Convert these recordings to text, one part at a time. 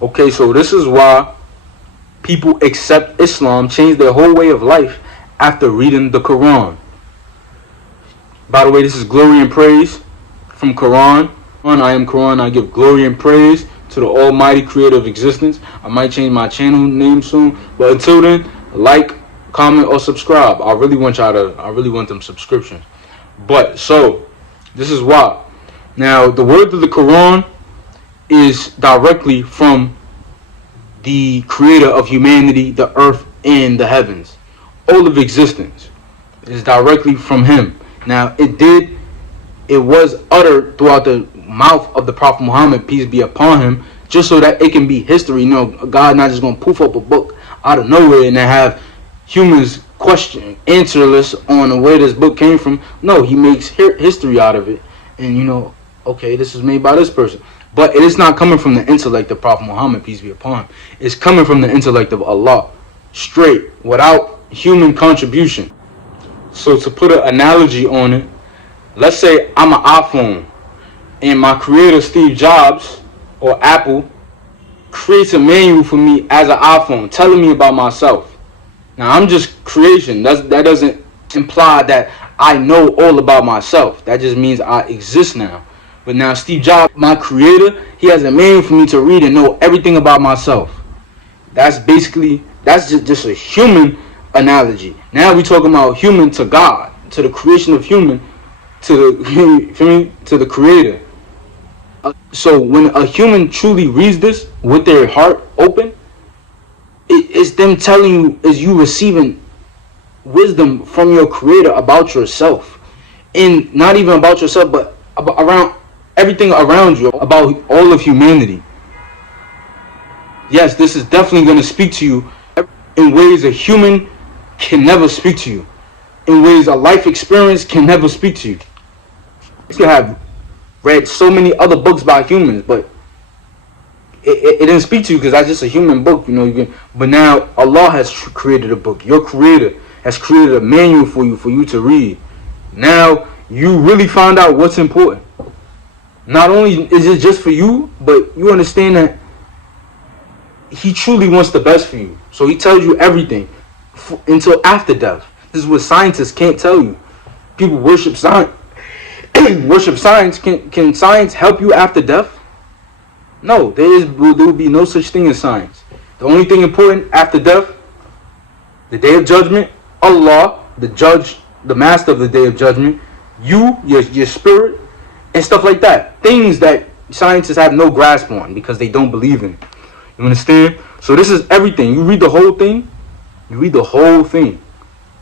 Okay, so this is why people accept Islam, change their whole way of life after reading the Quran. By the way, this is glory and praise from Quran. I am Quran. I give glory and praise to the Almighty Creator of existence. I might change my channel name soon, but until then, like, comment, or subscribe. I really want them subscriptions. But so, this is why. Now, the word of the Quran is directly from the Creator of humanity, the earth, and the heavens. All of existence is directly from Him. Now, it was uttered throughout the mouth of the Prophet Muhammad, peace be upon him, just so that it can be history. You know, God not just going to poof up a book out of nowhere and then have humans question, answerless on where this book came from. No, He makes history out of it. And, you know, okay, this was made by this person. But it is not coming from the intellect of Prophet Muhammad, peace be upon him. It's coming from the intellect of Allah, straight, without human contribution. So to put an analogy on it, let's say I'm an iPhone and my creator Steve Jobs or Apple creates a manual for me as an iPhone telling me about myself. Now I'm just creation. That doesn't imply that I know all about myself. That just means I exist now. But now Steve Jobs, my creator, he has a manual for me to read and know everything about myself. That's just a human analogy. Now we're talking about human to God, to the creation of human, to the creator. So when a human truly reads this with their heart open, it's them telling you, is you receiving wisdom from your creator about yourself. And not even about yourself, but around everything around you, about all of humanity. Yes, this is definitely going to speak to you in ways a human can never speak to you. In ways a life experience can never speak to you. You have read so many other books by humans, but it didn't speak to you because that's just a human book, you know. But now Allah has created a book. Your creator has created a manual for you to read. Now you really find out what's important. Not only is it just for you, but you understand that He truly wants the best for you. So He tells you everything until after death. This is what scientists can't tell you. People worship science. Worship science. Can science help you after death? No, there will be no such thing as science. The only thing important after death, the day of judgment, Allah, the judge, the master of the day of judgment, your spirit, and stuff like that. Things that scientists have no grasp on because they don't believe in. You understand? So this is everything. You read the whole thing. You read the whole thing.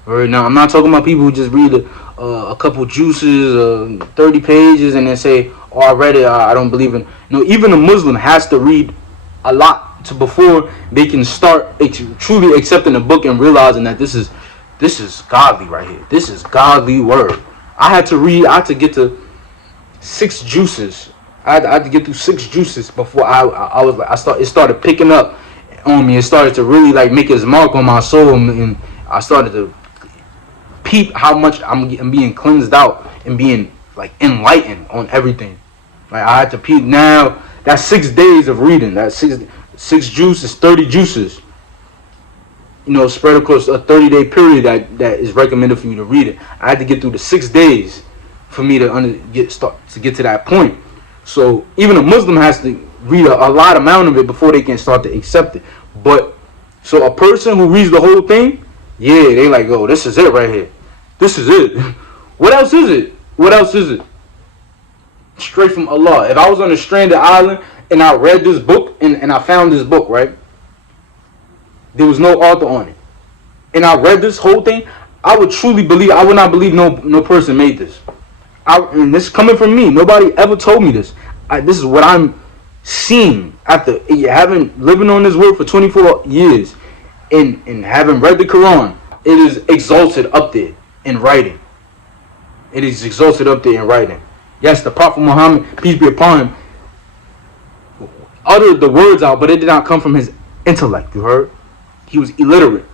Right now, I'm not talking about people who just read a couple juices, 30 pages, and then say, "Oh, I read it. I don't believe in." No, even a Muslim has to read a lot before they can start truly accepting the book and realizing that this is godly right here. This is godly word. I had to get to 6 juices. I had to get through 6 juices before it started picking up on me. It started to really like make its mark on my soul, and I started to peep how much I'm being cleansed out and being like enlightened on everything. Like I had to peep. Now that's 6 days of reading. That's six juices, 30 juices. You know, spread across a 30-day period that is recommended for you to read it. I had to get through the 6 days for me to get to that point. So even a Muslim has to read a lot amount of it before they can start to accept it. But so a person who reads the whole thing, yeah, they like, oh, this is it right here. This is it. What else is it? What else is it? Straight from Allah. If I was on a stranded island and I read this book and I found this book, right? There was no author on it. And I read this whole thing, I would truly believe, I would not believe no person made this. And this is coming from me. Nobody ever told me this. This is what I'm seeing after living on this world for 24 years and having read the Quran. It is exalted up there in writing. It is exalted up there in writing. Yes, the Prophet Muhammad, peace be upon him, uttered the words out, but it did not come from his intellect, you heard? He was illiterate,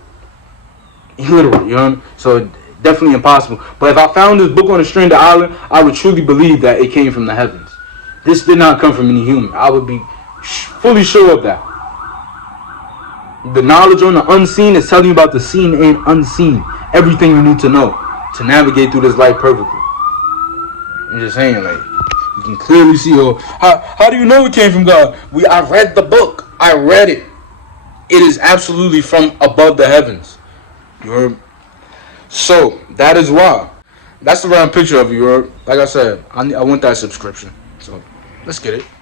you know? So definitely impossible. But if I found this book on a stranded island, I would truly believe that it came from the heavens. This did not come from any human. I would be fully sure of that. The knowledge on the unseen is telling you about the seen and unseen. Everything you need to know to navigate through this life perfectly. I'm just saying, like, you can clearly see, how do you know it came from God? I read the book. I read it. It is absolutely from above the heavens. You heard? So, that is why. That's the round picture of you, heard? Like I said, I want that subscription. So, let's get it.